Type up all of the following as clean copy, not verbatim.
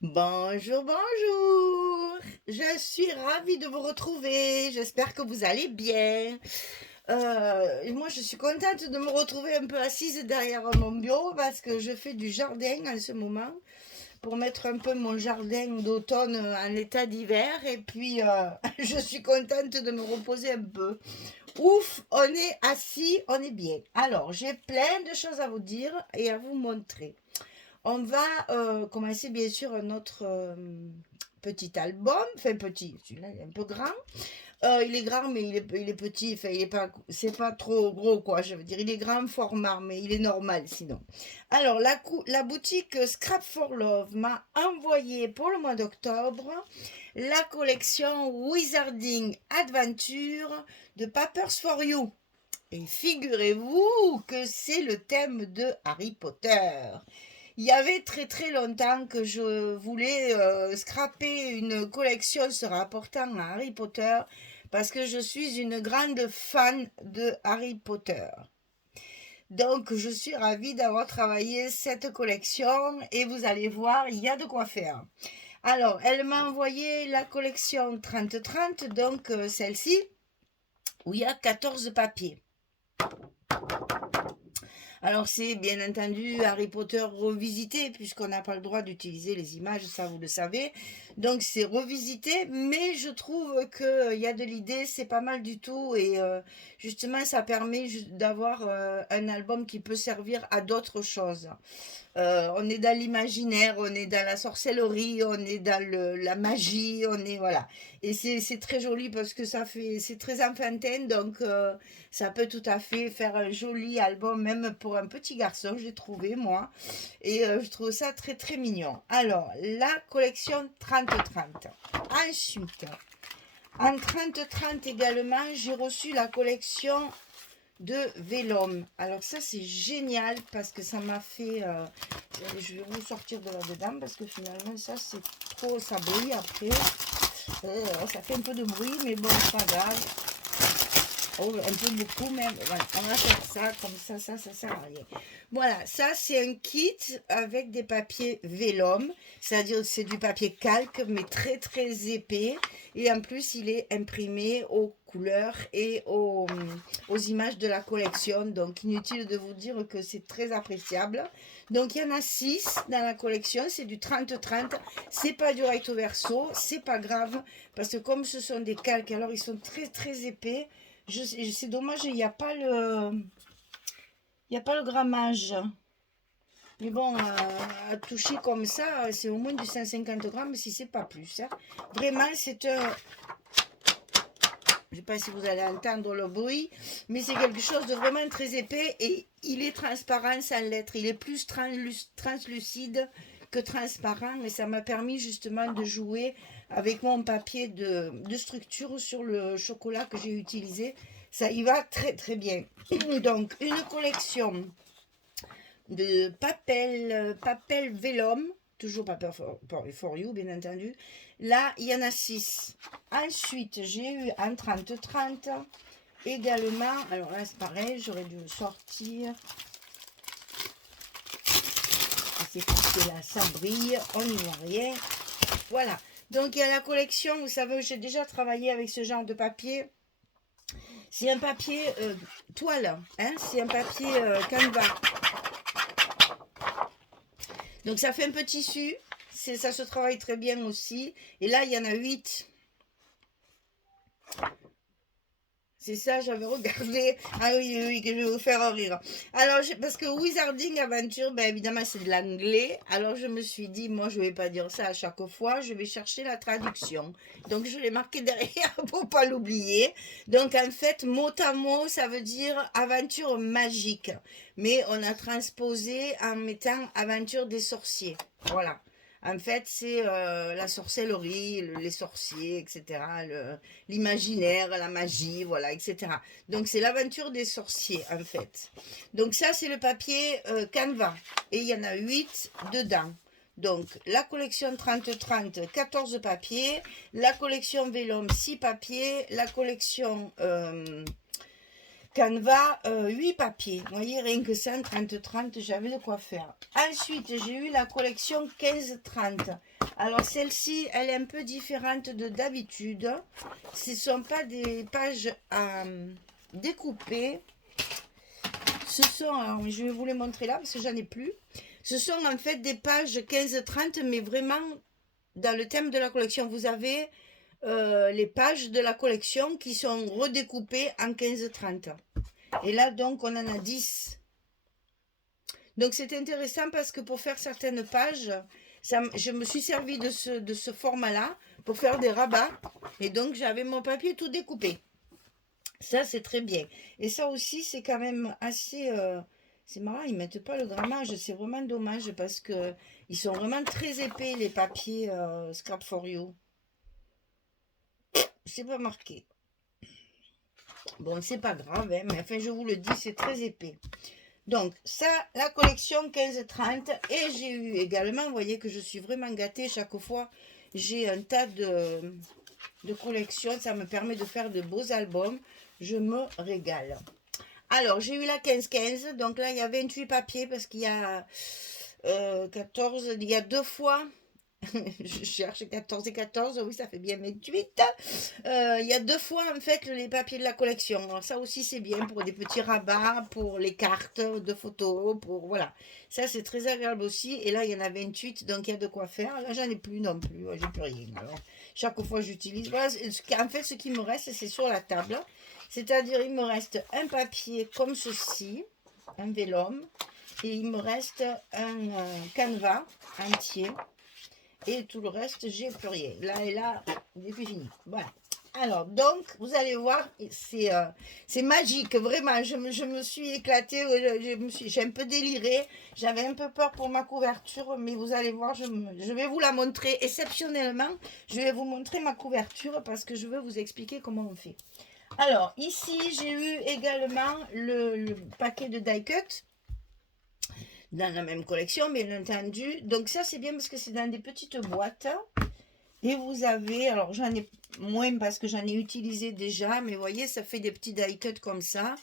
Bonjour, bonjour. Je suis ravie de vous retrouver. J'espère que vous allez bien. Moi, je suis contente de me retrouver un peu assise derrière mon bureau parce que je fais du jardin en ce moment pour mettre un peu mon jardin d'automne en état d'hiver. Et puis, je suis contente de me reposer un peu. Ouf, on est assis, on est bien. Alors, j'ai plein de choses à vous dire et à vous montrer. On va commencer bien sûr notre petit album, enfin petit, celui-là il est un peu grand. Il est grand mais il est petit, enfin il est pas, c'est pas trop gros quoi, je veux dire, il est grand format mais il est normal sinon. Alors la boutique Scrap for Love m'a envoyé pour le mois d'octobre la collection Wizarding Adventure de Papers for You. Et figurez-vous que c'est le thème de Harry Potter. Il y avait très très longtemps que je voulais scraper une collection se rapportant à Harry Potter parce que je suis une grande fan de Harry Potter. Donc je suis ravie d'avoir travaillé cette collection et vous allez voir, il y a de quoi faire. Alors, elle m'a envoyé la collection 30-30, donc celle-ci, où il y a 14 papiers. Alors c'est bien entendu Harry Potter revisité, puisqu'on n'a pas le droit d'utiliser les images, ça vous le savez. Donc c'est revisité, mais je trouve qu'il y a de l'idée, c'est pas mal du tout. Et justement, ça permet d'avoir un album qui peut servir à d'autres choses. On est dans l'imaginaire, on est dans la sorcellerie, on est dans la magie, on est voilà. Et c'est très joli parce que c'est très enfantin, donc ça peut tout à fait faire un joli album, même pour un petit garçon, j'ai trouvé moi. Et je trouve ça très très mignon. Alors, la collection 30-30. Ensuite, en 30-30 également, j'ai reçu la collection de Vélum. Alors ça c'est génial parce que ça m'a fait... je vais vous sortir de là-dedans parce que finalement ça c'est trop... Ça brille après. Ça fait un peu de bruit mais bon c'est pas grave. Oh, un peu beaucoup même. Voilà, on va faire ça comme ça sert à rien. Voilà, ça c'est un kit avec des papiers vélum, c'est-à-dire c'est du papier calque mais très très épais et en plus il est imprimé aux couleurs et aux images de la collection, donc inutile de vous dire que c'est très appréciable. Donc il y en a 6 dans la collection, c'est du 30-30, c'est pas du recto verso, c'est pas grave parce que comme ce sont des calques, alors ils sont très très épais. C'est dommage, il y a pas le grammage. Mais bon, à toucher comme ça, c'est au moins du 150 grammes, si c'est pas plus, hein. Vraiment, c'est un... Je ne sais pas si vous allez entendre le bruit, mais c'est quelque chose de vraiment très épais et il est transparent sans l'être. Il est plus translucide que transparent et ça m'a permis justement de jouer avec mon papier de structure sur le chocolat que j'ai utilisé. Ça y va très très bien. Donc une collection de papel vélum, toujours papel for you bien entendu. Là, il y en a 6. Ensuite, j'ai eu en 30-30 également, alors là c'est pareil, j'aurais dû le sortir. C'est parce que là ça brille, on n'y voit rien. Voilà, donc il y a la collection, vous savez, j'ai déjà travaillé avec ce genre de papier. C'est un papier toile, hein, c'est un papier canevas. Donc ça fait un peu tissu, ça se travaille très bien aussi. Et là, il y en a 8. C'est ça, j'avais regardé. Ah oui, oui, oui, que je vais vous faire rire. Alors, parce que Wizarding Adventure, ben évidemment, c'est de l'anglais. Alors, je me suis dit, moi, je vais pas dire ça à chaque fois. Je vais chercher la traduction. Donc, je l'ai marqué derrière pour pas l'oublier. Donc, en fait, mot à mot, ça veut dire aventure magique. Mais on a transposé en mettant aventure des sorciers. Voilà. En fait, c'est la sorcellerie, les sorciers, etc. L'imaginaire, la magie, voilà, etc. Donc, c'est l'aventure des sorciers, en fait. Donc, ça, c'est le papier Canva. Et il y en a 8 dedans. Donc, la collection 30-30, 14 papiers. La collection Vélum, 6 papiers. La collection Canva, 8 papiers. Vous voyez, rien que ça, 30-30, j'avais de quoi faire. Ensuite, j'ai eu la collection 15-30. Alors, celle-ci, elle est un peu différente de d'habitude. Ce ne sont pas des pages à découper. Ce sont, alors, je vais vous les montrer là parce que j'en ai plus. Ce sont en fait des pages 15-30, mais vraiment dans le thème de la collection. Vous avez les pages de la collection qui sont redécoupées en 15-30. Et là, donc, on en a 10. Donc, c'est intéressant parce que pour faire certaines pages, je me suis servi de ce format-là pour faire des rabats. Et donc, j'avais mon papier tout découpé. Ça, c'est très bien. Et ça aussi, c'est quand même assez... c'est marrant, ils ne mettent pas le grammage. C'est vraiment dommage parce que ils sont vraiment très épais, les papiers Scrap for You. C'est pas marqué. Bon, c'est pas grave, hein, mais enfin, je vous le dis, c'est très épais. Donc, ça, la collection 15-30. Et j'ai eu également, vous voyez que je suis vraiment gâtée. Chaque fois, j'ai un tas de collections. Ça me permet de faire de beaux albums. Je me régale. Alors, j'ai eu la 15-15. Donc là, il y a 28 papiers parce qu'il y a 14. Il y a 2 fois. Je cherche 14 et 14, oui, ça fait bien 28. Il y a 2 fois, en fait, les papiers de la collection. Alors, ça aussi, c'est bien pour des petits rabats, pour les cartes de photos, pour... Voilà. Ça, c'est très agréable aussi. Et là, il y en a 28, donc il y a de quoi faire. Là, j'en ai plus non plus. J'ai plus rien. Alors, chaque fois, j'utilise... Voilà, en fait, ce qui me reste, c'est sur la table. C'est-à-dire, il me reste un papier comme ceci, un vélum. Et il me reste un canevas entier. Et tout le reste, j'ai plus rien. Là et là, j'ai fini. Voilà. Alors, donc, vous allez voir, c'est magique, vraiment. Je me suis éclatée, j'ai un peu déliré. J'avais un peu peur pour ma couverture, mais vous allez voir, je vais vous la montrer. Exceptionnellement, je vais vous montrer ma couverture parce que je veux vous expliquer comment on fait. Alors, ici, j'ai eu également le paquet de die cut. Dans la même collection, bien entendu. Donc ça, c'est bien parce que c'est dans des petites boîtes. Et vous avez, alors j'en ai moins parce que j'en ai utilisé déjà, mais vous voyez, ça fait des petits die cuts comme ça.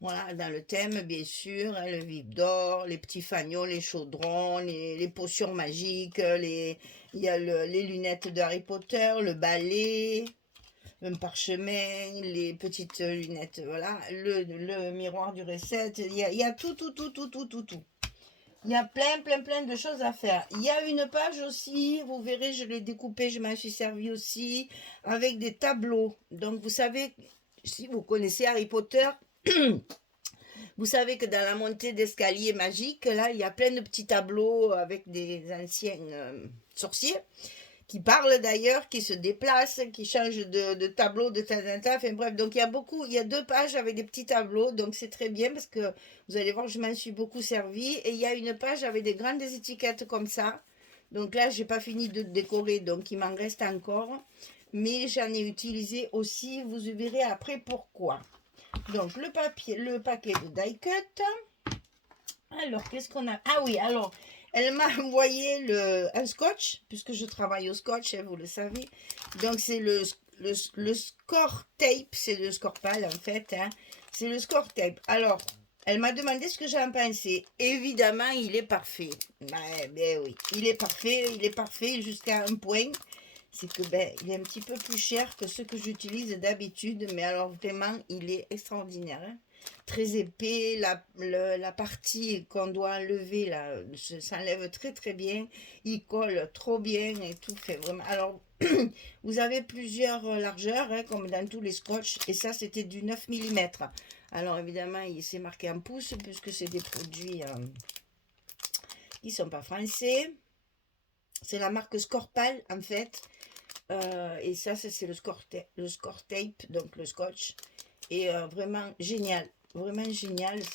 Voilà, dans le thème, bien sûr, le vif d'or, les petits fanions, les chaudrons, les potions magiques, il y a les lunettes de Harry Potter, le balai, un parchemin, les petites lunettes, voilà, le miroir du recette, il y a tout. Il y a plein de choses à faire. Il y a une page aussi, vous verrez, je l'ai découpée, je m'en suis servi aussi, avec des tableaux. Donc, vous savez, si vous connaissez Harry Potter, vous savez que dans la montée d'escalier magique, là, il y a plein de petits tableaux avec des anciens sorciers qui parlent d'ailleurs, qui se déplacent, qui changent de tableau de temps en temps. Enfin bref, donc il y a 2 pages avec des petits tableaux, donc c'est très bien parce que vous allez voir, je m'en suis beaucoup servi. Et il y a une page avec des grandes étiquettes comme ça. Donc là, j'ai pas fini de décorer, donc il m'en reste encore. Mais j'en ai utilisé aussi, vous verrez après pourquoi. Donc le paquet de die cut. Alors, qu'est-ce qu'on a? Ah oui, alors... Elle m'a envoyé un scotch, puisque je travaille au scotch, hein, vous le savez. Donc, c'est le score tape, c'est le scorpal en fait. Hein. C'est le score tape. Alors, elle m'a demandé ce que j'en pensais. Évidemment, il est parfait. Ben oui, il est parfait jusqu'à un point. C'est que il est un petit peu plus cher que ce que j'utilise d'habitude. Mais alors, vraiment, il est extraordinaire. Hein. Très épais, la partie qu'on doit enlever là, s'enlève très bien, il colle trop bien et tout fait vraiment. Alors vous avez plusieurs largeurs hein, comme dans tous les scotch et ça c'était du 9 mm. Alors évidemment il s'est marqué en pouces puisque c'est des produits qui sont pas français. C'est la marque Scorpal en fait et ça c'est le score tape, donc le scotch. Et vraiment génial,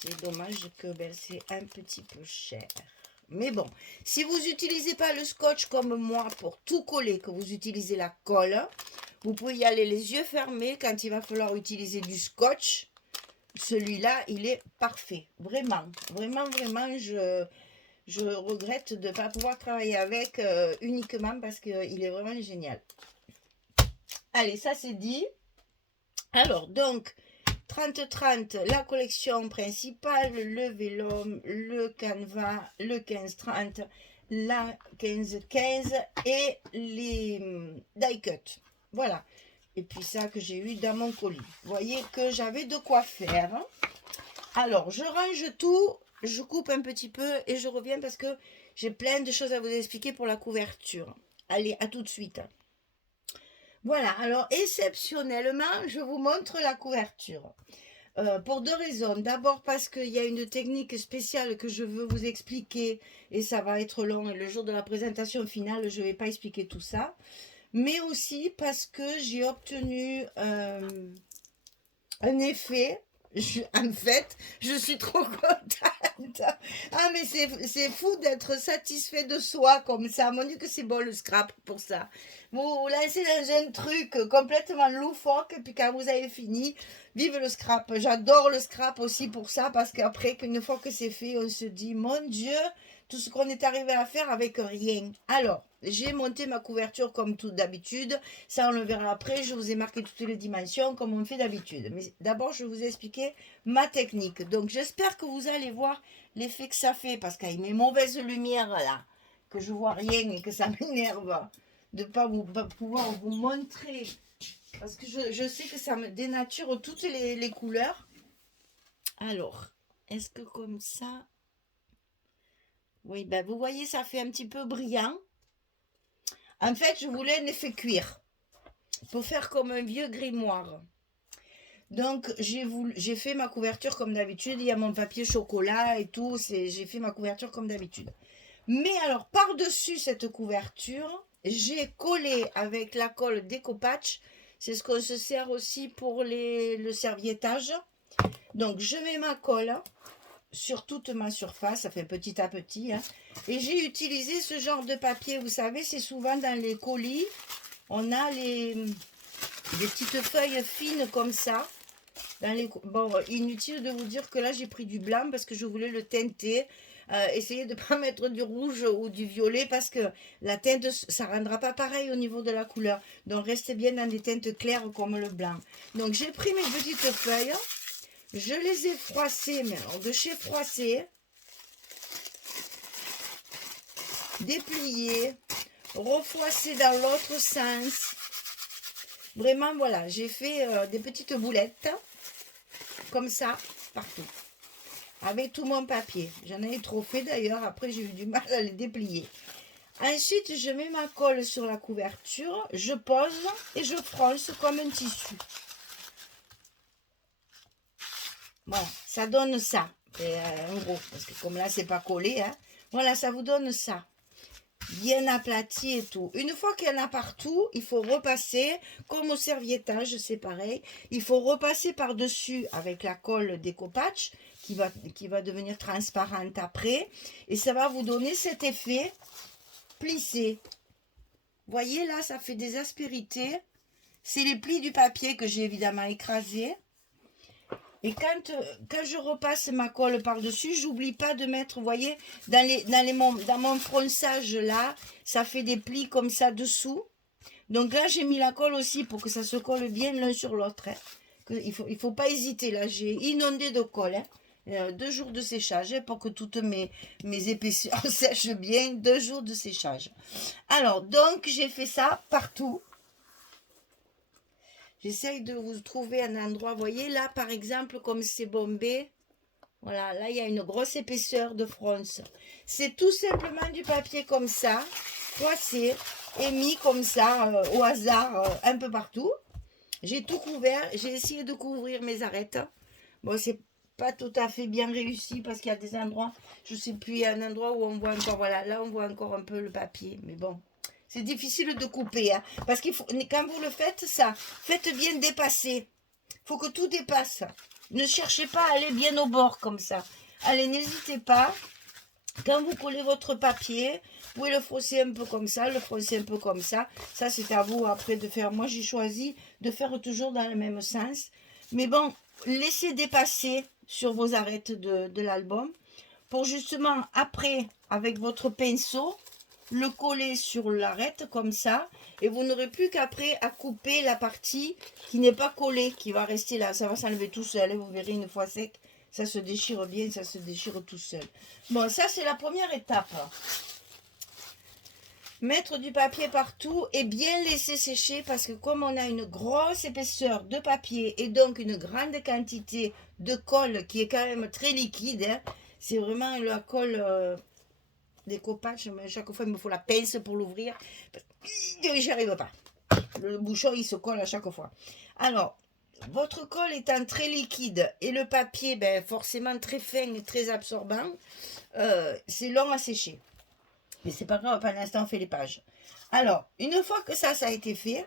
c'est dommage que c'est un petit peu cher. Mais bon, si vous n'utilisez pas le scotch comme moi pour tout coller, que vous utilisez la colle, vous pouvez y aller les yeux fermés quand il va falloir utiliser du scotch. Celui-là, il est parfait, vraiment, je regrette de ne pas pouvoir travailler avec uniquement parce qu'il est vraiment génial. Allez, ça c'est dit. Alors, donc, 30-30, la collection principale, le vélum, le canevas, le 15-30, la 15-15 et les die cut. Voilà. Et puis ça que j'ai eu dans mon colis. Vous voyez que j'avais de quoi faire. Alors, je range tout, je coupe un petit peu et je reviens parce que j'ai plein de choses à vous expliquer pour la couverture. Allez, à tout de suite. Voilà, alors exceptionnellement, je vous montre la couverture. Pour deux raisons. D'abord parce qu'il y a une technique spéciale que je veux vous expliquer et ça va être long et le jour de la présentation finale, je ne vais pas expliquer tout ça. Mais aussi parce que j'ai obtenu un effet. En fait, je suis trop contente. Ah, mais c'est fou d'être satisfait de soi comme ça. Mon Dieu, que c'est bon le scrap pour ça. Vous lancez dans un truc complètement loufoque, et puis quand vous avez fini, vive le scrap. J'adore le scrap aussi pour ça, parce qu'après, une fois que c'est fait, on se dit, mon Dieu, tout ce qu'on est arrivé à faire avec rien. Alors, j'ai monté ma couverture comme tout d'habitude. Ça, on le verra après. Je vous ai marqué toutes les dimensions comme on fait d'habitude. Mais d'abord, je vais vous expliquer ma technique. Donc, j'espère que vous allez voir l'effet que ça fait. Parce qu'avec mes mauvaises lumières, là, que je vois rien et que ça m'énerve de ne pas pouvoir vous montrer. Parce que je sais que ça me dénature toutes les couleurs. Alors, est-ce que comme ça... Oui, ben vous voyez, ça fait un petit peu brillant. En fait, je voulais un effet cuir pour faire comme un vieux grimoire. Donc, j'ai fait ma couverture comme d'habitude. Il y a mon papier chocolat et tout. J'ai fait ma couverture comme d'habitude. Mais alors, par-dessus cette couverture, j'ai collé avec la colle Déco-Patch. C'est ce qu'on se sert aussi pour le serviettage. Donc, je mets ma colle sur toute ma surface, ça fait petit à petit. Hein. Et j'ai utilisé ce genre de papier. Vous savez, c'est souvent dans les colis. On a des petites feuilles fines comme ça. Bon, inutile de vous dire que là, j'ai pris du blanc parce que je voulais le teinter. Essayez de ne pas mettre du rouge ou du violet parce que la teinte, ça ne rendra pas pareil au niveau de la couleur. Donc, restez bien dans des teintes claires comme le blanc. Donc, j'ai pris mes petites feuilles. Je les ai froissées, mais alors de chez froissées, dépliées, refroissées dans l'autre sens. Vraiment, voilà, j'ai fait des petites boulettes, comme ça, partout, avec tout mon papier. J'en ai trop fait d'ailleurs, après j'ai eu du mal à les déplier. Ensuite, je mets ma colle sur la couverture, je pose et je fronce comme un tissu. Voilà, ça donne ça, en gros, parce que comme là, c'est pas collé, hein, voilà, ça vous donne ça. Bien aplati et tout. Une fois qu'il y en a partout, il faut repasser, comme au serviettage, c'est pareil, il faut repasser par-dessus avec la colle Déco-Patch, qui va devenir transparente après, et ça va vous donner cet effet plissé. Vous voyez, là, ça fait des aspérités. C'est les plis du papier que j'ai évidemment écrasé. Et quand je repasse ma colle par-dessus, j'oublie pas de mettre, vous voyez, dans mon fronçage là, ça fait des plis comme ça dessous. Donc là, j'ai mis la colle aussi pour que ça se colle bien l'un sur l'autre. Hein. Il faut pas hésiter, là, j'ai inondé de colle. Hein. 2 jours de séchage hein, pour que toutes mes épaisseurs sèchent bien. 2 jours de séchage. Alors, donc, j'ai fait ça partout. J'essaye de vous trouver un endroit, vous voyez, là, par exemple, comme c'est bombé, voilà, là, il y a une grosse épaisseur de fronce. C'est tout simplement du papier comme ça, froissé, et mis comme ça, au hasard, un peu partout. J'ai tout couvert, j'ai essayé de couvrir mes arêtes. Bon, c'est pas tout à fait bien réussi, parce qu'il y a des endroits, je sais plus, il y a un endroit où on voit encore, voilà, là, on voit encore un peu le papier, mais bon. C'est difficile de couper, hein, parce qu'il faut, quand vous le faites, ça, faites bien dépasser. Il faut que tout dépasse. Ne cherchez pas à aller bien au bord comme ça. Allez, n'hésitez pas. Quand vous collez votre papier, vous pouvez le froisser un peu comme ça, le froisser un peu comme ça. Ça, c'est à vous après de faire. Moi, j'ai choisi de faire toujours dans le même sens. Mais bon, laissez dépasser sur vos arêtes de l'album pour justement, après, avec votre pinceau, le coller sur l'arête comme ça. Et vous n'aurez plus qu'après à couper la partie qui n'est pas collée, qui va rester là. Ça va s'enlever tout seul. Et vous verrez une fois sec, ça se déchire bien, ça se déchire tout seul. Bon, ça c'est la première étape. Mettre du papier partout et bien laisser sécher parce que comme on a une grosse épaisseur de papier et donc une grande quantité de colle qui est quand même très liquide, hein, c'est vraiment la colle des copages. Chaque fois il me faut la pince pour l'ouvrir. J'y arrive pas. Le bouchon il se colle à chaque fois. Alors, votre colle étant très liquide et le papier forcément très fin et très absorbant, c'est long à sécher. Mais c'est pas grave, pour l'instant on fait les pages. Alors, une fois que ça a été fait,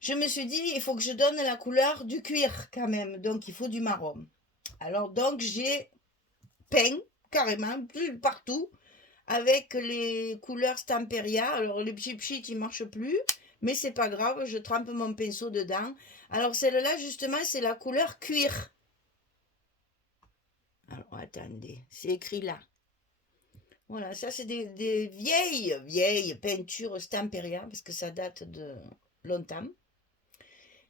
je me suis dit, il faut que je donne la couleur du cuir quand même. Donc, il faut du marron. Alors, donc, j'ai peint carrément partout avec les couleurs Stamperia. Alors, le Pchit Pchit, il ne marche plus. Mais c'est pas grave, je trempe mon pinceau dedans. Alors, celle-là, justement, c'est la couleur cuir. Alors, attendez, c'est écrit là. Voilà, ça c'est des vieilles peintures Stamperia, parce que ça date de longtemps.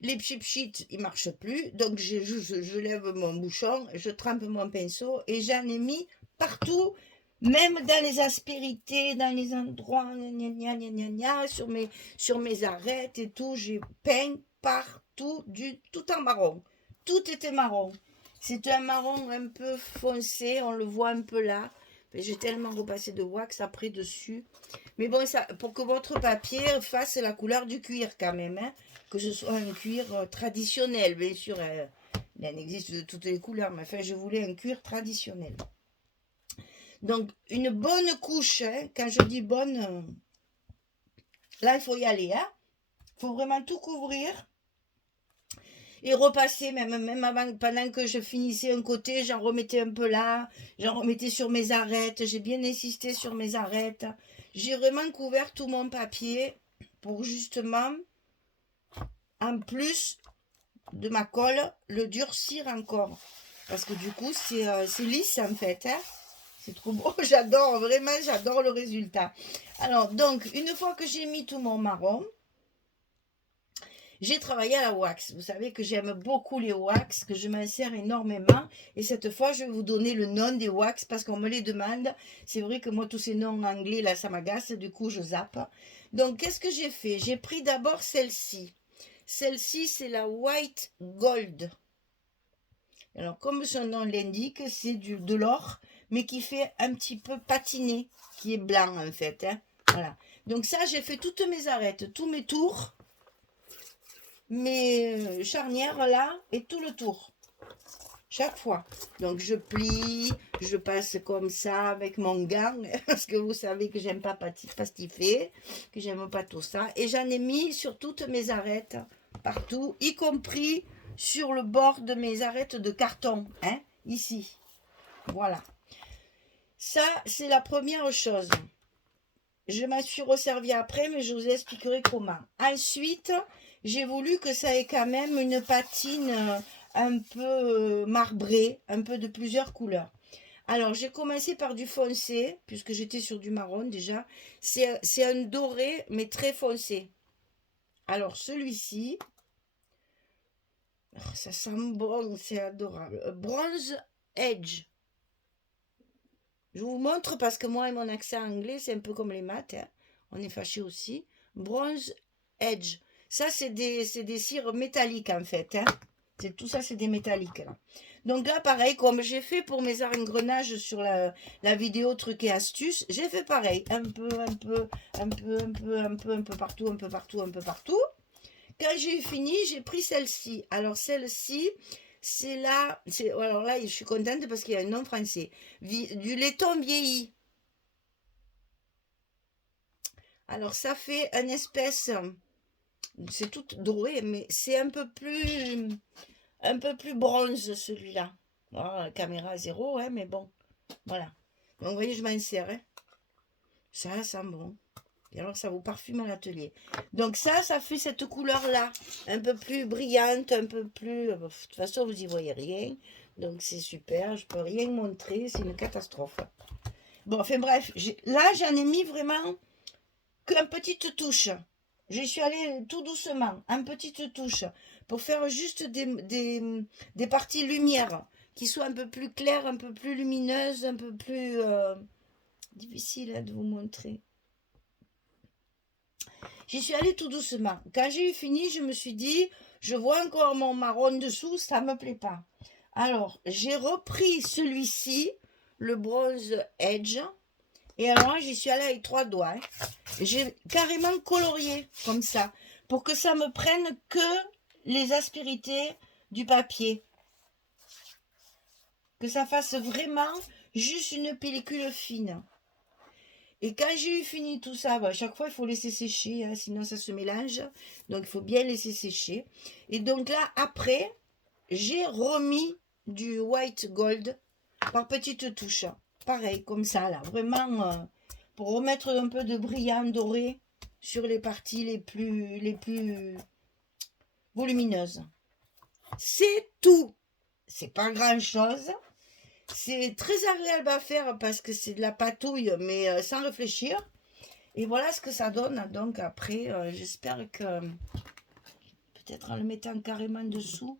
Les pchit-pchit, ils ne marchent plus, donc je lève mon bouchon, je trempe mon pinceau et j'en ai mis partout, même dans les aspérités, dans les endroits, sur mes arêtes et tout, j'ai peint partout, tout en marron. Tout était marron. C'est un marron un peu foncé, on le voit un peu là. J'ai tellement repassé de wax après dessus. Mais bon, ça, pour que votre papier fasse la couleur du cuir quand même. Hein, que ce soit un cuir traditionnel. Bien sûr, il en existe de toutes les couleurs. Mais enfin, je voulais un cuir traditionnel. Donc, une bonne couche. Hein, quand je dis bonne, là, il faut y aller. Hein. Il faut vraiment tout couvrir. Et repasser, même avant, pendant que je finissais un côté, j'en remettais un peu là, j'en remettais sur mes arêtes, j'ai bien insisté sur mes arêtes. J'ai vraiment couvert tout mon papier pour justement, en plus de ma colle, le durcir encore. Parce que du coup, c'est lisse en fait. Hein. C'est trop beau, j'adore, vraiment, j'adore le résultat. Alors, donc, une fois que j'ai mis tout mon marron, j'ai travaillé à la wax. Vous savez que j'aime beaucoup les wax, que je m'en sers énormément. Et cette fois, je vais vous donner le nom des wax parce qu'on me les demande. C'est vrai que moi, tous ces noms anglais, là, ça m'agace. Du coup, je zappe. Donc, qu'est-ce que j'ai fait? J'ai pris d'abord celle-ci. Celle-ci, c'est la White Gold. Alors, comme son nom l'indique, c'est de l'or, mais qui fait un petit peu patiné, qui est blanc, en fait. Hein. Voilà. Donc ça, j'ai fait toutes mes arêtes, tous mes tours. Mes charnières là et tout le tour chaque fois. Donc je plie, je passe comme ça avec mon gant parce que vous savez que j'aime pas pastiffer, que j'aime pas tout ça et j'en ai mis sur toutes mes arêtes partout, y compris sur le bord de mes arêtes de carton, hein, ici. Voilà. Ça, c'est la première chose. Je m'en suis resservi après, mais je vous expliquerai comment. Ensuite, j'ai voulu que ça ait quand même une patine un peu marbrée, un peu de plusieurs couleurs. Alors, j'ai commencé par du foncé, puisque j'étais sur du marron déjà. C'est un doré, mais très foncé. Alors, celui-ci, oh, ça sent bon, c'est adorable. Bronze Edge. Je vous montre parce que moi et mon accent anglais, c'est un peu comme les maths. Hein. On est fâchés aussi. Bronze Edge. Ça, c'est des cires métalliques en fait. Hein. Tout ça, c'est des métalliques. Là. Donc là, pareil, comme j'ai fait pour mes engrenages sur la vidéo trucs et astuces, j'ai fait pareil. Un peu partout, un peu partout, un peu partout. Quand j'ai fini, j'ai pris celle-ci. Alors celle-ci, c'est là, alors là, je suis contente parce qu'il y a un nom français. Du laiton vieilli. Alors ça fait une espèce, c'est tout doré, mais c'est un peu plus bronze celui-là. Oh, la caméra zéro, hein, mais bon, voilà. Donc vous voyez, je m'en sers. Hein. Ça sent bon. Et alors, ça vous parfume à l'atelier. Donc ça fait cette couleur-là. Un peu plus brillante, un peu plus... De toute façon, vous n'y voyez rien. Donc c'est super. Je peux rien montrer. C'est une catastrophe. Bon, enfin bref, là, j'en ai mis vraiment qu'une petite touche. Je suis allée tout doucement, en petite touche, pour faire juste des parties lumière, qui soient un peu plus claires, un peu plus lumineuses, un peu plus difficile, hein, de vous montrer. J'y suis allée tout doucement. Quand j'ai eu fini, je me suis dit, je vois encore mon marron dessous, ça ne me plaît pas. Alors, j'ai repris celui-ci, le bronze Edge, et alors j'y suis allée avec 3 doigts. Hein. J'ai carrément colorié comme ça, pour que ça me prenne que les aspérités du papier. Que ça fasse vraiment juste une pellicule fine. Et quand j'ai eu fini tout ça, à chaque fois il faut laisser sécher, hein, sinon ça se mélange. Donc il faut bien laisser sécher. Et donc là, après, j'ai remis du white gold par petites touches. Pareil, comme ça, là. Vraiment, pour remettre un peu de brillant doré sur les parties les plus volumineuses. C'est tout. C'est pas grand-chose. C'est très agréable à faire parce que c'est de la patouille, mais sans réfléchir. Et voilà ce que ça donne. Donc après, j'espère que, peut-être en le mettant carrément dessous,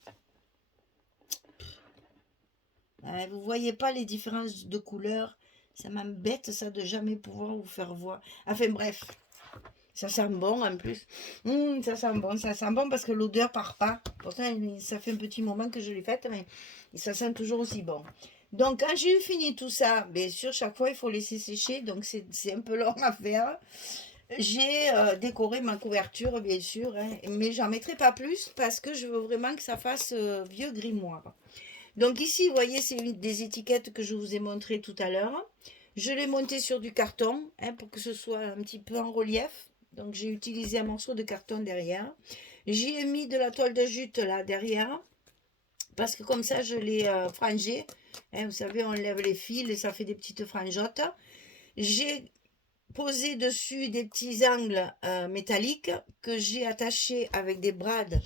vous voyez pas les différences de couleurs. Ça m'embête ça de jamais pouvoir vous faire voir. Enfin bref, ça sent bon en plus. Ça sent bon parce que l'odeur part pas. Pourtant, ça fait un petit moment que je l'ai faite, mais ça sent toujours aussi bon. Donc quand j'ai eu fini tout ça, bien sûr, chaque fois il faut laisser sécher, donc c'est un peu long à faire. J'ai décoré ma couverture, bien sûr, hein, mais j'en mettrai pas plus parce que je veux vraiment que ça fasse vieux grimoire. Donc ici, vous voyez, c'est une des étiquettes que je vous ai montré tout à l'heure. Je l'ai monté sur du carton, hein, pour que ce soit un petit peu en relief. Donc j'ai utilisé un morceau de carton derrière. J'y ai mis de la toile de jute là derrière, parce que comme ça je l'ai frangé. Hein, vous savez, on lève les fils et ça fait des petites frangeottes. J'ai posé dessus des petits angles métalliques que j'ai attachés avec des brades,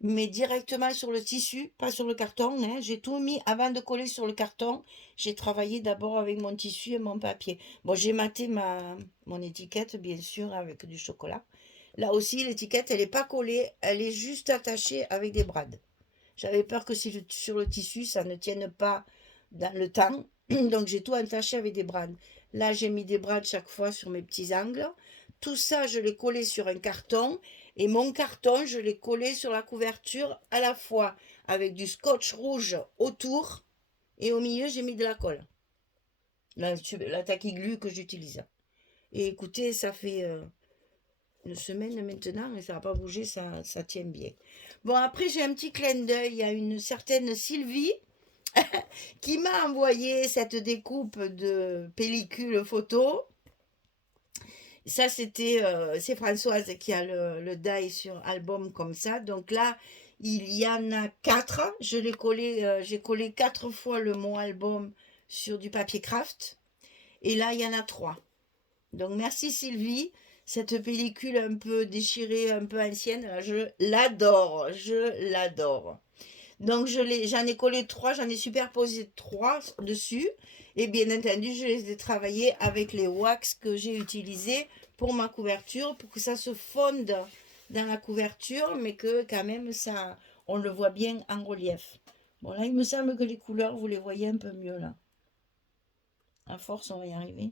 mais directement sur le tissu, pas sur le carton. Hein. J'ai tout mis avant de coller sur le carton. J'ai travaillé d'abord avec mon tissu et mon papier. Bon, j'ai maté mon étiquette, bien sûr, avec du chocolat. Là aussi, l'étiquette, elle n'est pas collée, elle est juste attachée avec des brades. J'avais peur que si sur le tissu, ça ne tienne pas dans le temps. Donc, j'ai tout attaché avec des brades. Là, j'ai mis des brades chaque fois sur mes petits angles. Tout ça, je l'ai collé sur un carton. Et mon carton, je l'ai collé sur la couverture à la fois avec du scotch rouge autour. Et au milieu, j'ai mis de la colle. La taquiglu que j'utilise. Et écoutez, ça fait une semaine maintenant et ça n'a pas bougé, ça tient bien. Bon, après, j'ai un petit clin d'œil à une certaine Sylvie qui m'a envoyé cette découpe de pellicule photo. Ça, c'est Françoise qui a le die sur album comme ça. Donc là, il y en a 4. J'ai collé 4 fois le mot album sur du papier craft. Et là, il y en a 3. Donc merci Sylvie. Cette pellicule un peu déchirée, un peu ancienne, je l'adore. Je l'adore. Donc j'en ai collé 3, j'en ai superposé 3 dessus. Et bien entendu, je les ai travaillés avec les wax que j'ai utilisés pour ma couverture, pour que ça se fonde dans la couverture, mais que quand même ça, on le voit bien en relief. Bon là, il me semble que les couleurs, vous les voyez un peu mieux là. À force, on va y arriver.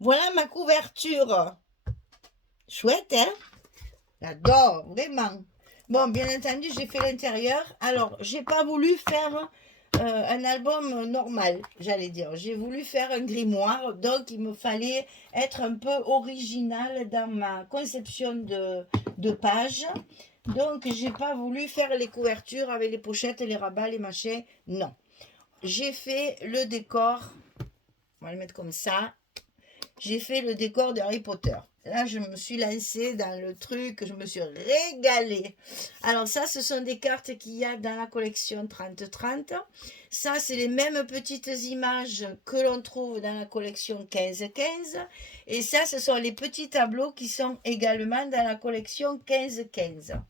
Voilà ma couverture. Chouette, hein? J'adore, vraiment. Bon, bien entendu, j'ai fait l'intérieur. Alors, j'ai pas voulu faire un album normal, j'allais dire. J'ai voulu faire un grimoire, donc il me fallait être un peu original dans ma conception de page. Donc, j'ai pas voulu faire les couvertures avec les pochettes, les rabats, les machins. Non. J'ai fait le décor. On va le mettre comme ça. J'ai fait le décor de Harry Potter. Là, je me suis lancée dans le truc, je me suis régalée. Alors ça, ce sont des cartes qu'il y a dans la collection 30-30. Ça, c'est les mêmes petites images que l'on trouve dans la collection 15-15. Et ça, ce sont les petits tableaux qui sont également dans la collection 15-15.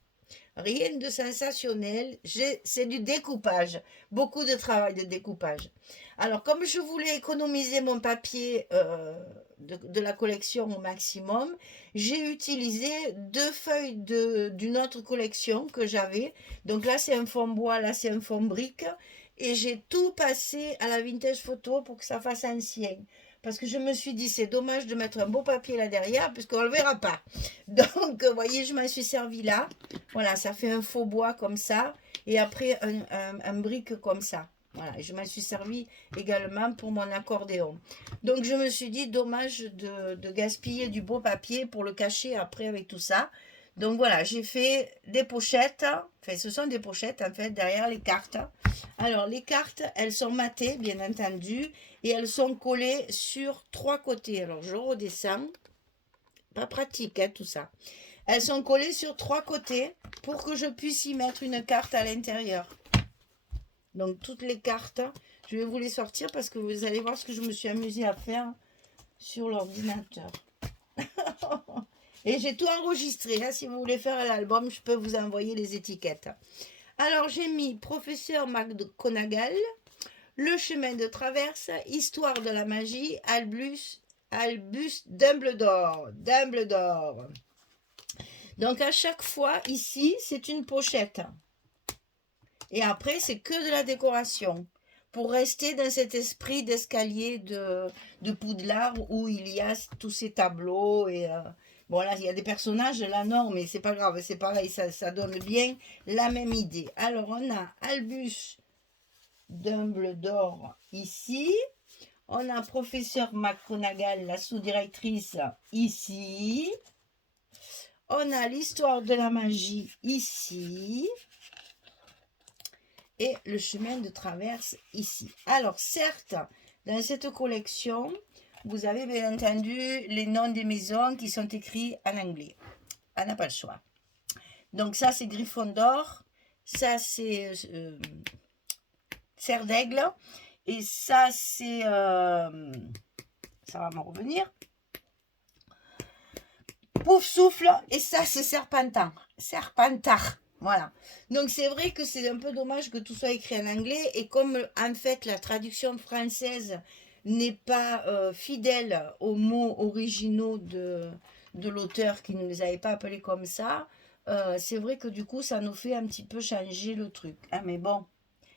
Rien de sensationnel, c'est du découpage, beaucoup de travail de découpage. Alors, comme je voulais économiser mon papier de la collection au maximum, j'ai utilisé deux feuilles d'une autre collection que j'avais. Donc là, c'est un fond bois, là, c'est un fond brique. Et j'ai tout passé à la vintage photo pour que ça fasse ancien. Parce que je me suis dit, c'est dommage de mettre un beau papier là derrière, puisqu'on ne le verra pas. Donc, vous voyez, je m'en suis servi là. Voilà, ça fait un faux bois comme ça. Et après, un brique comme ça. Voilà, et je m'en suis servi également pour mon accordéon. Donc, je me suis dit, dommage de gaspiller du beau papier pour le cacher après avec tout ça. Donc, voilà, j'ai fait des pochettes. Enfin, ce sont des pochettes, en fait, derrière les cartes. Alors, les cartes, elles sont matées, bien entendu, et elles sont collées sur trois côtés. Alors, je redescends. Pas pratique, hein, tout ça. Elles sont collées sur trois côtés pour que je puisse y mettre une carte à l'intérieur. Donc, toutes les cartes, je vais vous les sortir parce que vous allez voir ce que je me suis amusée à faire sur l'ordinateur. Et j'ai tout enregistré. Hein. Si vous voulez faire l'album, je peux vous envoyer les étiquettes. Alors, j'ai mis Professeur McGonagall, Le chemin de traverse, Histoire de la magie, Albus Dumbledore. Donc, à chaque fois, ici, c'est une pochette. Et après, c'est que de la décoration. Pour rester dans cet esprit d'escalier de Poudlard où il y a tous ces tableaux. Et bon, là, il y a des personnages, là, non, mais c'est pas grave, c'est pareil, ça donne bien la même idée. Alors, on a Albus Dumbledore ici. On a Professeur McGonagall, la sous-directrice, ici. On a l'histoire de la magie ici. Et le chemin de traverse ici. Alors, certes, dans cette collection, vous avez bien entendu les noms des maisons qui sont écrits en anglais. On n'a pas le choix. Donc, ça, c'est Gryffondor. Ça, c'est Serre d'Aigle. Et ça, c'est... ça va me revenir. Pouf souffle. Et ça, c'est Serpentard. Voilà. Donc, c'est vrai que c'est un peu dommage que tout soit écrit en anglais. Et comme, en fait, la traduction française n'est pas fidèle aux mots originaux de l'auteur qui ne les avait pas appelés comme ça, c'est vrai que du coup, ça nous fait un petit peu changer le truc. Hein, mais bon,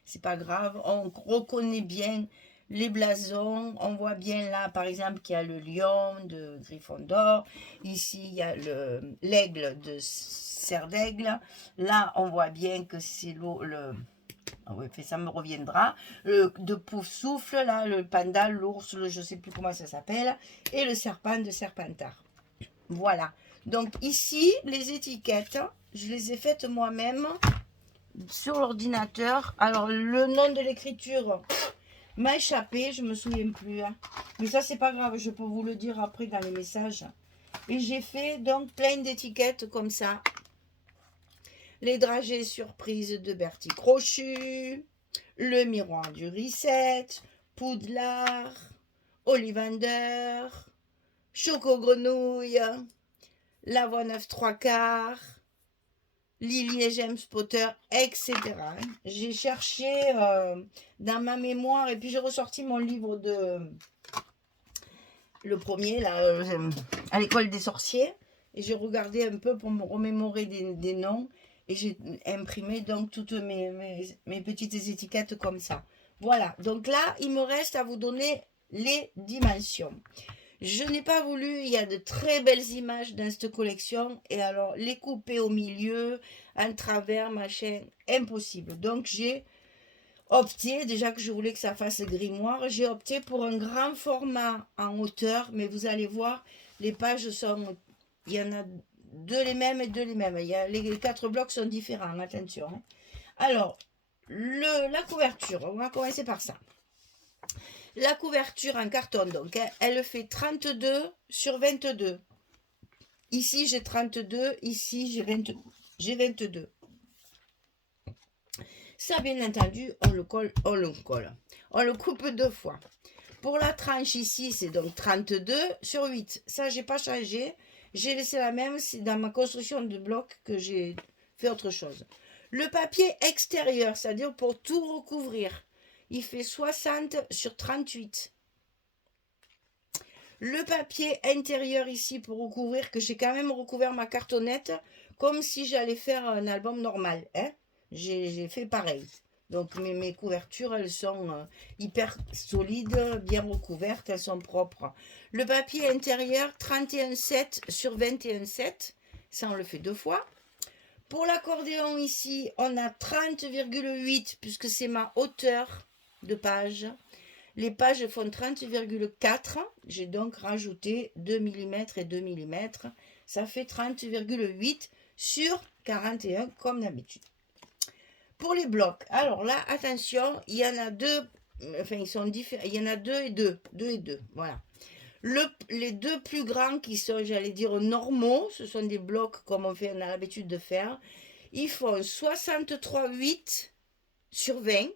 c'est pas grave. On reconnaît bien les blasons. On voit bien là, par exemple, qu'il y a le lion de Gryffondor. Ici, il y a l'aigle de Serre d'Aigle. Là, on voit bien que c'est oui, ça me reviendra. De Pouf Souffle, là, le panda, l'ours, je ne sais plus comment ça s'appelle. Et le serpent de Serpentard. Voilà. Donc ici, les étiquettes, je les ai faites moi-même sur l'ordinateur. Alors, le nom de l'écriture m'a échappé, je me souviens plus. Hein. Mais ça, c'est pas grave, je peux vous le dire après dans les messages. Et j'ai fait donc plein d'étiquettes comme ça. Les dragées surprises de Bertie Crochu, le miroir du Reset, Poudlard, Ollivander, Choco Grenouille, la voix 9 3 quarts, Lily et James Potter, etc. J'ai cherché dans ma mémoire et puis j'ai ressorti mon livre le premier, là, à l'école des sorciers. Et j'ai regardé un peu pour me remémorer des noms. Et j'ai imprimé donc toutes mes petites étiquettes comme ça. Voilà, donc là, il me reste à vous donner les dimensions. Je n'ai pas voulu, il y a de très belles images dans cette collection. Et alors, les couper au milieu, en travers, machin, impossible. Donc, j'ai opté, déjà que je voulais que ça fasse grimoire, j'ai opté pour un grand format en hauteur. Mais vous allez voir, les pages sont... Il y en a deux les mêmes et deux les mêmes. Les 4 blocs sont différents, attention. Hein. Alors, la couverture, on va commencer par ça. La couverture en carton, donc, hein, elle fait 32 sur 22. Ici, j'ai 32, ici, j'ai 22. Ça, bien entendu, on le colle. On le coupe 2 fois. Pour la tranche ici, c'est donc 32 sur 8. Ça, j'ai pas changé. J'ai laissé la même, c'est dans ma construction de blocs que j'ai fait autre chose. Le papier extérieur, c'est-à-dire pour tout recouvrir. il fait 60 sur 38. Le papier intérieur ici pour recouvrir, que j'ai quand même recouvert ma cartonnette comme si j'allais faire un album normal. Hein. J'ai fait pareil. Donc mes couvertures, elles sont hyper solides, bien recouvertes, elles sont propres. Le papier intérieur, 31,7 sur 21,7. Ça, on le fait 2 fois. Pour l'accordéon ici, on a 30,8 puisque c'est ma hauteur de page. Les pages font 30,4. J'ai donc rajouté 2 mm et 2 mm. Ça fait 30,8 sur 41 comme d'habitude. Pour les blocs, alors là, attention, il y en a deux, enfin ils sont différents, il y en a deux et deux, voilà. Les deux plus grands qui sont, j'allais dire, normaux, ce sont des blocs comme on a l'habitude de faire. Ils font 63,8 sur 20.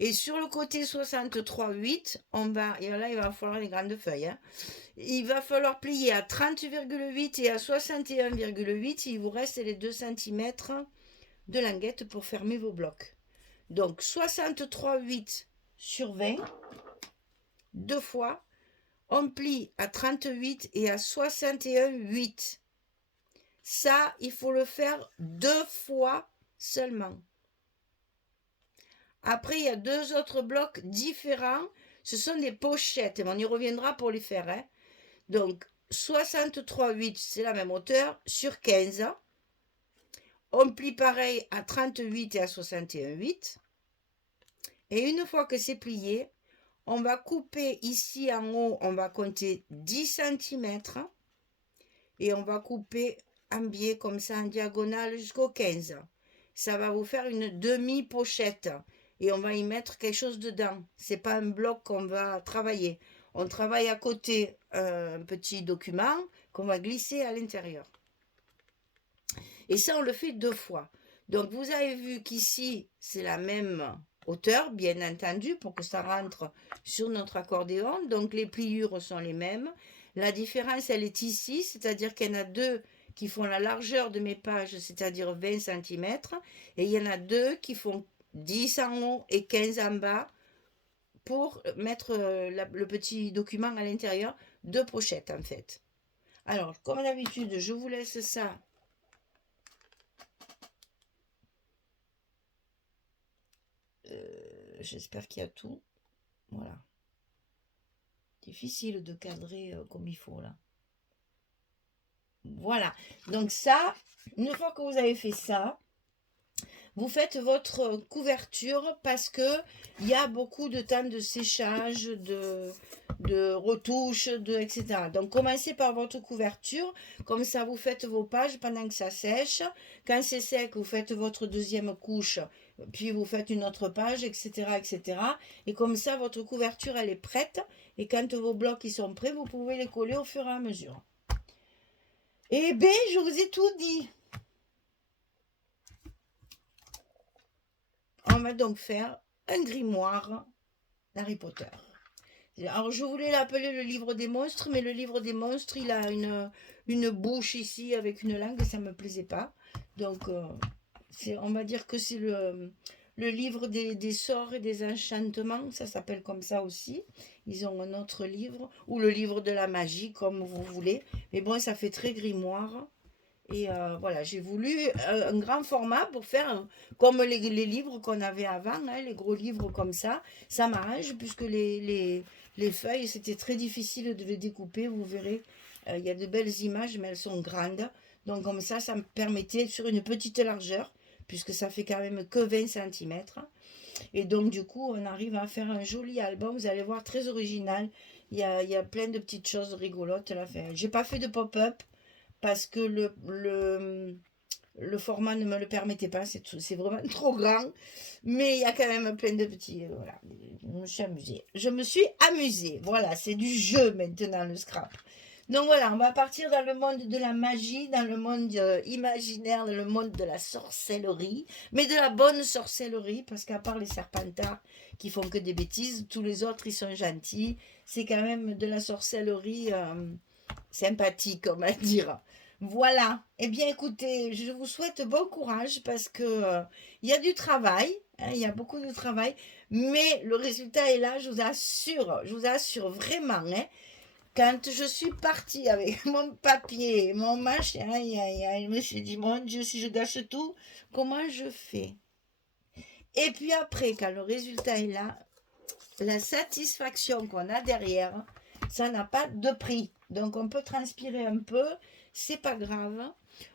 Et sur le côté 63,8, et là il va falloir les grandes feuilles. Hein. Il va falloir plier à 30,8 et à 61,8. Il vous reste les 2 cm de languette pour fermer vos blocs. Donc 63,8 sur 20, 2 fois. On plie à 38 et à 61,8. Ça, il faut le faire 2 fois seulement. Après, il y a 2 autres blocs différents. Ce sont des pochettes. On y reviendra pour les faire. Hein. Donc, 63,8, c'est la même hauteur, sur 15. On plie pareil à 38 et à 61,8. Et une fois que c'est plié, on va couper ici en haut, on va compter 10 cm. Et on va couper en biais comme ça, en diagonale jusqu'au 15. Ça va vous faire une demi-pochette. Et on va y mettre quelque chose dedans. C'est pas un bloc qu'on va travailler. On travaille à côté un petit document qu'on va glisser à l'intérieur. Et ça, on le fait 2 fois. Donc, vous avez vu qu'ici, c'est la même hauteur, bien entendu, pour que ça rentre sur notre accordéon. Donc, les pliures sont les mêmes. La différence, elle est ici, c'est-à-dire qu'il y en a 2 qui font la largeur de mes pages, c'est-à-dire 20 cm. Et il y en a 2 qui font 10 en haut et 15 en bas pour mettre le petit document à l'intérieur, 2 pochettes en fait. Alors, comme d'habitude, je vous laisse ça. J'espère qu'il y a tout. Voilà. Difficile de cadrer comme il faut là. Voilà. Donc ça, une fois que vous avez fait ça, vous faites votre couverture parce que il y a beaucoup de temps de séchage, de retouche, etc. Donc commencez par votre couverture, comme ça vous faites vos pages pendant que ça sèche. Quand c'est sec, vous faites votre deuxième couche, puis vous faites une autre page, etc., etc. Et comme ça, votre couverture, elle est prête. Et quand vos blocs ils sont prêts, vous pouvez les coller au fur et à mesure. Eh bien, je vous ai tout dit. On va donc faire un grimoire d'Harry Potter. Alors, je voulais l'appeler le livre des monstres, mais le livre des monstres, il a une bouche ici avec une langue, et ça ne me plaisait pas. Donc, on va dire que c'est le livre des sorts et des enchantements, ça s'appelle comme ça aussi. Ils ont un autre livre, ou le livre de la magie, comme vous voulez. Mais bon, ça fait très grimoire. Et voilà, j'ai voulu un grand format pour faire comme les livres qu'on avait avant, hein, les gros livres comme ça. Ça m'arrange puisque les feuilles, c'était très difficile de les découper. Vous verrez, il y a de belles images, mais elles sont grandes. Donc comme ça me permettait sur une petite largeur, puisque ça fait quand même que 20 cm. Et donc du coup, on arrive à faire un joli album. Vous allez voir, très original. Il y a plein de petites choses rigolotes là. Enfin, j'ai pas fait de pop-up parce que le format ne me le permettait pas, c'est vraiment trop grand, mais il y a quand même plein de petits, voilà, je me suis amusée, voilà, c'est du jeu maintenant le scrap. Donc voilà, on va partir dans le monde de la magie, dans le monde imaginaire, dans le monde de la sorcellerie, mais de la bonne sorcellerie, parce qu'à part les serpentards qui font que des bêtises, tous les autres ils sont gentils, c'est quand même de la sorcellerie sympathique, on va dire. Voilà. Eh bien, écoutez, je vous souhaite bon courage parce que il y a du travail. hein, il y a beaucoup de travail, mais le résultat est là, je vous assure vraiment, hein. Quand je suis partie avec mon papier, mon machin, aïe, aïe, aïe, je me suis dit, mon Dieu, si je gâche tout, comment je fais? Et puis après, quand le résultat est là, la satisfaction qu'on a derrière, ça n'a pas de prix. Donc on peut transpirer un peu, c'est pas grave.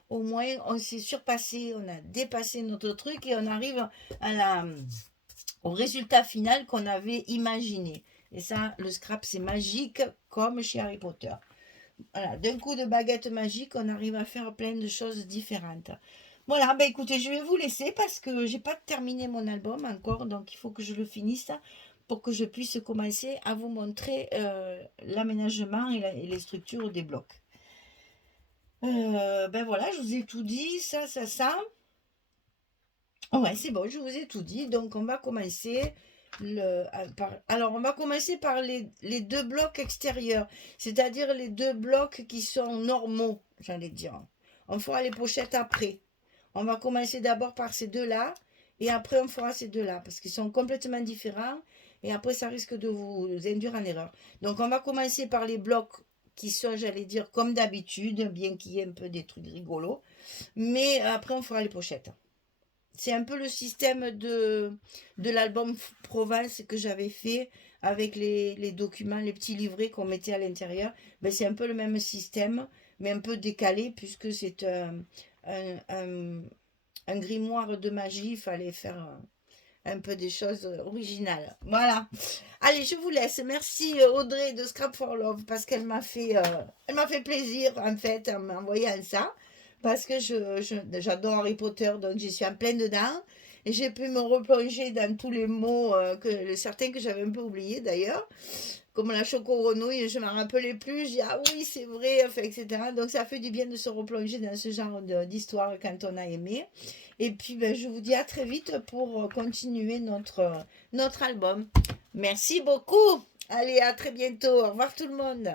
Au moins on s'est surpassé, on a dépassé notre truc et on arrive au résultat final qu'on avait imaginé. Et ça, le scrap, c'est magique comme chez Harry Potter. Voilà, d'un coup de baguette magique, on arrive à faire plein de choses différentes. Voilà, ben écoutez, je vais vous laisser parce que j'ai pas terminé mon album encore, donc il faut que je le finisse pour que je puisse commencer à vous montrer l'aménagement et les structures des blocs. Ben voilà, je vous ai tout dit, ça. Ouais, c'est bon, je vous ai tout dit. Donc, on va commencer alors, on va commencer par les deux blocs extérieurs, c'est-à-dire les deux blocs qui sont normaux, j'allais dire. On fera les pochettes après. On va commencer d'abord par ces deux-là, et après on fera ces deux-là, parce qu'ils sont complètement différents, et après ça risque de vous induire en erreur. Donc, on va commencer par les blocs qui sont, j'allais dire, comme d'habitude, bien qu'il y ait un peu des trucs rigolos, mais après on fera les pochettes. C'est un peu le système de l'album Provence que j'avais fait avec les documents, les petits livrets qu'on mettait à l'intérieur. Ben, c'est un peu le même système, mais un peu décalé puisque c'est un, un- un grimoire de magie. Il fallait faire un peu des choses originales. Voilà. Allez, je vous laisse. Merci Audrey de Scrap for Love parce elle m'a fait plaisir en fait en m'envoyant ça parce que j'adore Harry Potter donc j'y suis en pleine dedans et j'ai pu me replonger dans tous les mots certains que j'avais un peu oubliés d'ailleurs comme la choco-grenouille, je ne m'en rappelais plus, j'ai dit ah oui c'est vrai, enfin, etc. Donc ça fait du bien de se replonger dans ce genre d'histoire quand on a aimé. Et puis ben, je vous dis à très vite pour continuer notre album. Merci beaucoup. Allez, à très bientôt. Au revoir tout le monde.